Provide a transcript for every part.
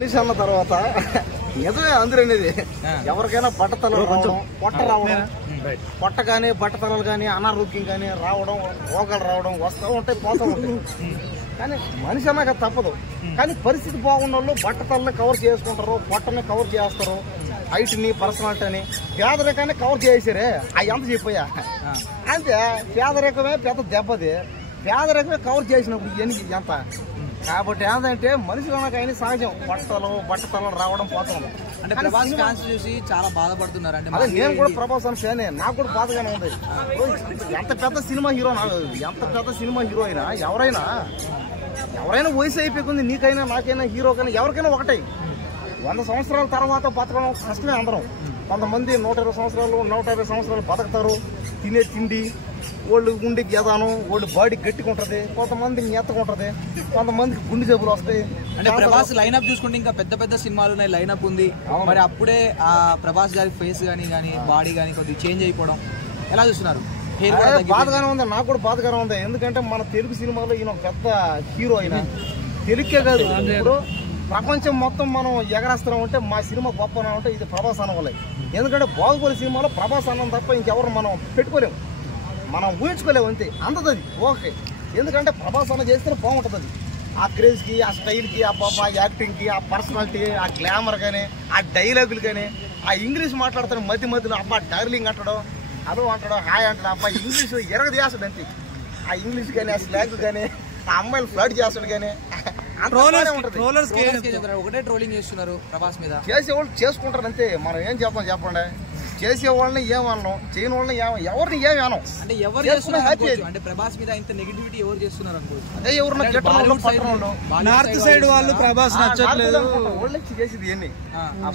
అన్న తర్వాత నిజమే అందరూ అనేది ఎవరికైనా బట్టతలలు రావడం, పొట్ట రావడం, పొట్ట కానీ బట్టతలలు కానీ అనారోగ్యం కానీ రావడం, రోగాలు రావడం వస్తూ ఉంటాయి, పోతూ ఉంటాయి. కానీ మనిషి అన్నాక తప్పదు. కానీ పరిస్థితి బాగున్న వాళ్ళు బట్టతలని కవర్ చేసుకుంటారు, పొట్టని కవర్ చేస్తారు, హైట్ని పర్సనాలిటీని. పేదరికాన్ని కవర్ చేసారే అవి ఎంత చెప్పాయా అంతే. పేదరికమే పెద్ద దెబ్బది. పేదరికమే కవర్ చేసినప్పుడు ఎంత కాబట్టి ఏంటంటే మనిషి కనుక సహజం బట్టలు బట్టతలు రావడం పోతాం. అంటే ప్రభాస్ ఫ్యాన్స్ చూసి చాలా బాధపడుతున్నారు. అంటే అదే నేను కూడా ప్రభాస్ అని ఫ్యానే, నాకు కూడా బాధగానే ఉంది. ఎంత పెద్ద సినిమా హీరో, ఎంత పెద్ద సినిమా హీరో అయినా ఎవరైనా వయసు అయిపోయింది, నీకైనా నాకైనా హీరోకైనా ఎవరికైనా ఒకటే. 100 సంవత్సరాల తర్వాత బతకడం కష్టమే అందరం. కొంతమంది 120 సంవత్సరాలు 150 సంవత్సరాలు బతుకుతారు. తినే తిండి వాళ్ళు ఉండి గేదానం, వాళ్ళు బాడీ గట్టిగా ఉంటుంది, కొంతమంది మెత్తగా కొంతమందికి గుండె జబ్బులు వస్తాయి. అంటే ప్రభాస్ లైనప్ చూసుకుంటే ఇంకా పెద్ద పెద్ద సినిమాలు ఉన్నాయి, లైనప్ ఉంది. మరి అప్పుడే ఆ ప్రభాస్ గారి ఫేస్ కానీ బాడీ కానీ కొద్దిగా చేంజ్ అయిపోవడం ఎలా చూస్తున్నారు? బాధగానే ఉంది, నాకు కూడా బాధగానే ఉంది. ఎందుకంటే మన తెలుగు సినిమాలో ఈయన పెద్ద హీరో. అయినా తెలుగే కాదు, ఇప్పుడు ప్రపంచం మొత్తం మనం ఎగరేస్తున్నాం అంటే మా సినిమా గొప్ప అంటే ఇది ప్రభాస్ అన్న వల్లే. ఎందుకంటే బాహుబలి సినిమాలో ప్రభాస్ అన్నం తప్ప ఇంకెవరు మనం పెట్టుకోలేము, మనం ఊహించుకోలేము. అంతే అందది ఓకే. ఎందుకంటే ప్రభాస్ అన్న చేస్తేనే బాగుంటుంది. అది ఆ క్రేజ్కి, ఆ స్టైల్కి, ఆ యాక్టింగ్కి, ఆ పర్సనాలిటీ, ఆ గ్లామర్ కానీ, ఆ డైలాగులు కానీ, ఆ ఇంగ్లీష్ మాట్లాడుతాడు మధ్యలో అబ్బా డార్లింగ్ అంటాడు, అదో అంటాడు, హాయ్ అంటాడు. అబ్బా ఇంగ్లీష్ ఎరగదేస్తాడు అంతే. ఆ ఇంగ్లీష్ కానీ, ఆ స్లాగ్ కానీ, ఆ అమ్మాయిలు ఫ్లడ్ చేస్తాడు కానీ ఒకటే ట్రోలింగ్ చేస్తున్నారు ప్రభాస్ మీద. చేసేవాళ్ళు చేసుకుంటారు అంతే. మనం ఏం చెప్పండి. చేసేవాళ్ళని ఏమన్నాం, చేయని వాళ్ళని ఎవరిని ఏమి అనం. అంటే ఎవరు చేస్తున్నారు అంటే ప్రభాస్ మీద ఇంత నెగిటివిటీ ఎవరు చేస్తున్నారు అనుకోవచ్చు. అదే ఎవరు నార్త్ సైడ్ వాళ్ళు ప్రభాస్ నచ్చట్లేదు వాళ్ళు చేసేది ఇవన్నీ.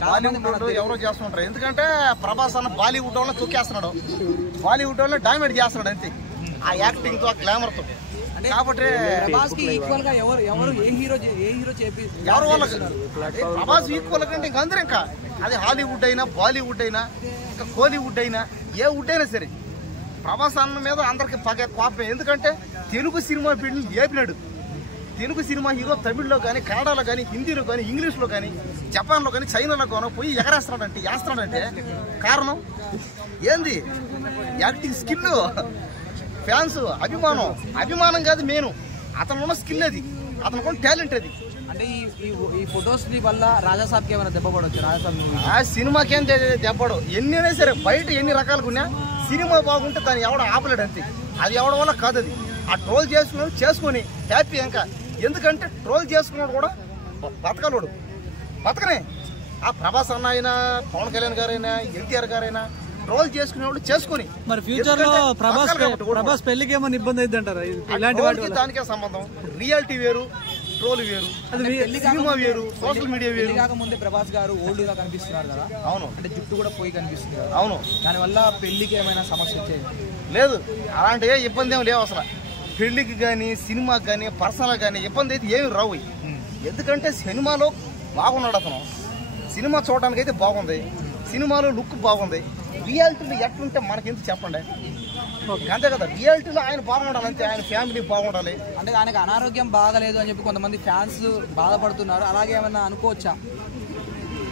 బాలీవుడ్ ఎవరో చేస్తుంటారు. ఎందుకంటే ప్రభాస్ అన్న బాలీవుడ్ వాళ్ళని తొక్కేస్తున్నాడు, బాలీవుడ్ వాళ్ళని డామినేట్ చేస్తున్నాడు అంతే. ఆ యాక్టింగ్ తో, ఆ గ్లామర్ తో. కాబట్టి ప్రభాస్ కి ఈక్వల్ గా ఎవరు ఏ హీరో ఎవరు వాళ్ళకి ప్రభాస్ ఈక్వల్ కంటే ఇంకా అందరూ ఇంకా అది హాలీవుడ్ అయినా, బాలీవుడ్ అయినా, ఇంకా కోలీవుడ్ అయినా, ఏ వుడ్ అయినా సరే ప్రభాస్ అన్న మీద అందరికి కోపం. ఎందుకంటే తెలుగు సినిమా ఫీల్డ్ని ఏపినాడు. తెలుగు సినిమా హీరో తమిళ్లో కానీ, కన్నడలో కానీ, హిందీలో కానీ, ఇంగ్లీష్లో కానీ, జపాన్లో కానీ, చైనాలో కానీ పోయి వేస్తున్నాడంటే కారణం ఏంది? యాక్టింగ్ స్కిల్, ఫ్యాన్స్ అభిమానం కాదు మెయిన్. అతను ఉన్న స్కిల్ అది, అతనుకున్న టాలెంట్ అది. అంటే ఈ ఫొటోస్ వల్ల రాజాసాబ్కి ఏమైనా దెబ్బ పడవచ్చు? రాజాసాబ్ ఆ సినిమాకేం దెబ్బడు. ఎన్ని అయినా సరే బయట ఎన్ని రకాలుగా ఉన్నా సినిమా బాగుంటే దాన్ని ఎవడ ఆపలేడు అంతే. అది ఎవడ వల్ల కాదు. అది ఆ ట్రోల్ చేసుకొని హ్యాపీ ఇంకా. ఎందుకంటే ట్రోల్ చేసుకున్నాడు కూడా బతకనే. ఆ ప్రభాస్ అన్న అయినా, పవన్ కళ్యాణ్ గారైనా, ఎన్టీఆర్ గారైనా ట్రోల్ చేసుకునేవాళ్ళు చేసుకుని. మరి ఫ్యూచర్ లో ప్రభాస్ పెళ్లికి ఏమైనా ఇబ్బంది అయింది అంటారా? ఇలాంటి వాటికి దానికే సంబంధం. రియాలిటీ వేరు, ట్రోల్ వేరు, సినిమా వేరు, సోషల్ మీడియా వేరు. కాకముందే ప్రభాస్ గారు ఓల్డ్ గా కనిపిస్తున్నారు కదా. అవును. అంటే జుట్టు కూడా పోయి కనిపిస్తుంది కదా. అవును. దానివల్ల పెళ్లికి ఏమైనా సమస్య వచ్చేది లేదు. అలాంటి ఇబ్బంది ఏమి లేవు అసలు. పెళ్లికి కానీ, సినిమాకి కానీ, పర్సనల్ కానీ ఇబ్బంది అయితే ఏమి రావు. ఎందుకంటే సినిమాలో బాగున్నాడు అతను. సినిమా చూడడానికి అయితే బాగుంది, సినిమాలో లుక్ బాగుంది. రియాలిటీలో ఎట్లుంటే మనకెందుకు చెప్పండి. అంతే కదా, రియాలిటీలో ఆయన బాగుండాలి అంతే, ఆయన ఫ్యామిలీ బాగుండాలి. అంటే ఆయనకు అనారోగ్యం బాగలేదు అని చెప్పి కొంతమంది ఫ్యాన్స్ బాధపడుతున్నారు. అలాగే ఏమన్నా అనుకోవచ్చా?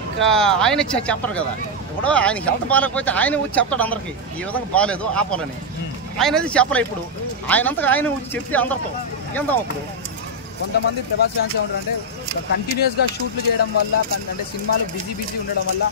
ఇంకా ఆయన చెప్పరు కదా. ఇప్పుడు ఆయన హెల్త్ బాగాలేకపోతే ఆయన వచ్చి చెప్తాడు అందరికి, ఈ విధంగా బాగాలేదు ఆపాలని. ఆయన అది చెప్పలే. ఇప్పుడు ఆయనంతగా ఆయన వచ్చి చెప్తే అందరితో ఏందాం. ఇప్పుడు కొంతమంది ప్రభాస్ ఫ్యాన్స్ ఏమంటారు అంటే కంటిన్యూస్ గా షూట్లు చేయడం వల్ల, అంటే సినిమాలు బిజీ ఉండడం వల్ల